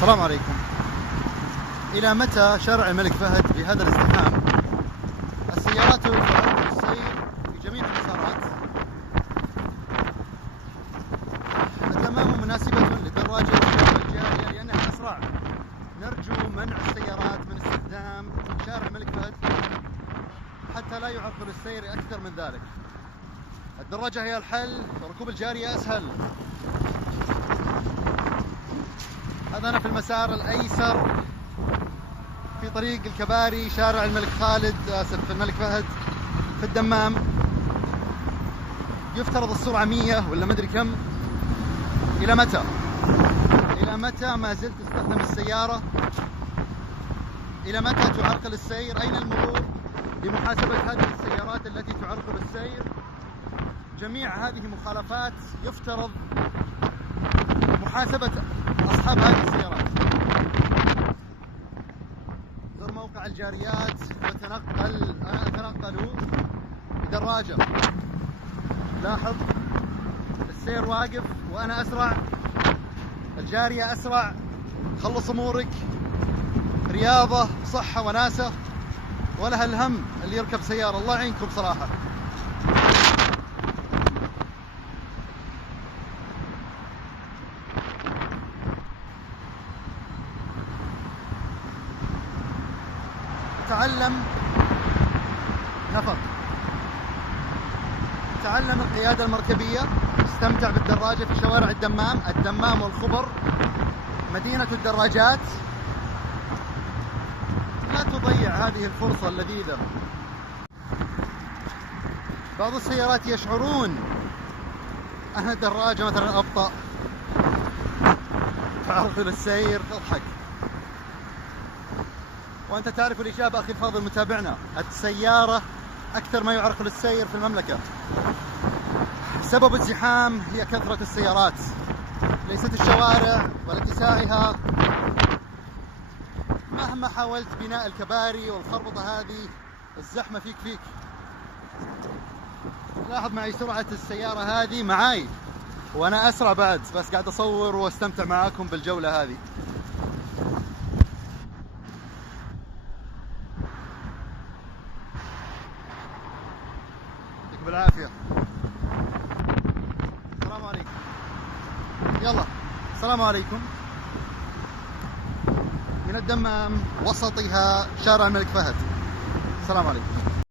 السلام عليكم. إلى متى شارع الملك فهد بهذا الازدحام؟ السيارات تعرض للسير في جميع المسارات. الدمام مناسبة للدراجة والجارية لأنها أسرع. نرجو منع السيارات من استخدام شارع الملك فهد حتى لا يعرقل السير أكثر من ذلك. الدراجة هي الحل وركوب الجارية أسهل. هذا أنا في المسار الأيسر في طريق الكباري، شارع الملك خالد، في الملك فهد في الدمام. يفترض السرعة 100 ولا مدري كم. إلى متى؟ إلى متى ما زلت استخدم السيارة؟ إلى متى تعرقل السير؟ أين المرور لمحاسبة هذه السيارات التي تعرقل السير؟ جميع هذه مخالفات يفترض محاسبة أصحاب هذه السيارات. زر موقع الجاريات أنا أتنقل بدراجة. لاحظ السير واقف وأنا أسرع، الجارية أسرع. خلص أمورك، رياضة، صحة، وناسة، ولها الهم اللي يركب سيارة. الله يعينكم صراحة. تعلم القيادة المركبية، استمتع بالدراجة في شوارع الدمام والخبر، مدينة الدراجات. لا تضيع هذه الفرصة اللذيذة. بعض السيارات يشعرون أن الدراجة مثلا أبطأ، تعرقل السير، تضحك. وأنت تعرف الإجابة أخي الفاضل متابعنا. السيارة أكثر ما يعرقل السير في المملكة. سبب الزحام هي كثرة السيارات، ليست الشوارع ولا اتساعها. مهما حاولت بناء الكباري والخربطة هذه، الزحمة فيك. لاحظ معي سرعة السيارة هذه معاي وأنا أسرع بعد، بس قاعد أصور واستمتع معاكم بالجولة هذه. يعطيك بالعافية. السلام عليكم. يلا السلام عليكم. من الدمام وسطها شارع الملك فهد. السلام عليكم.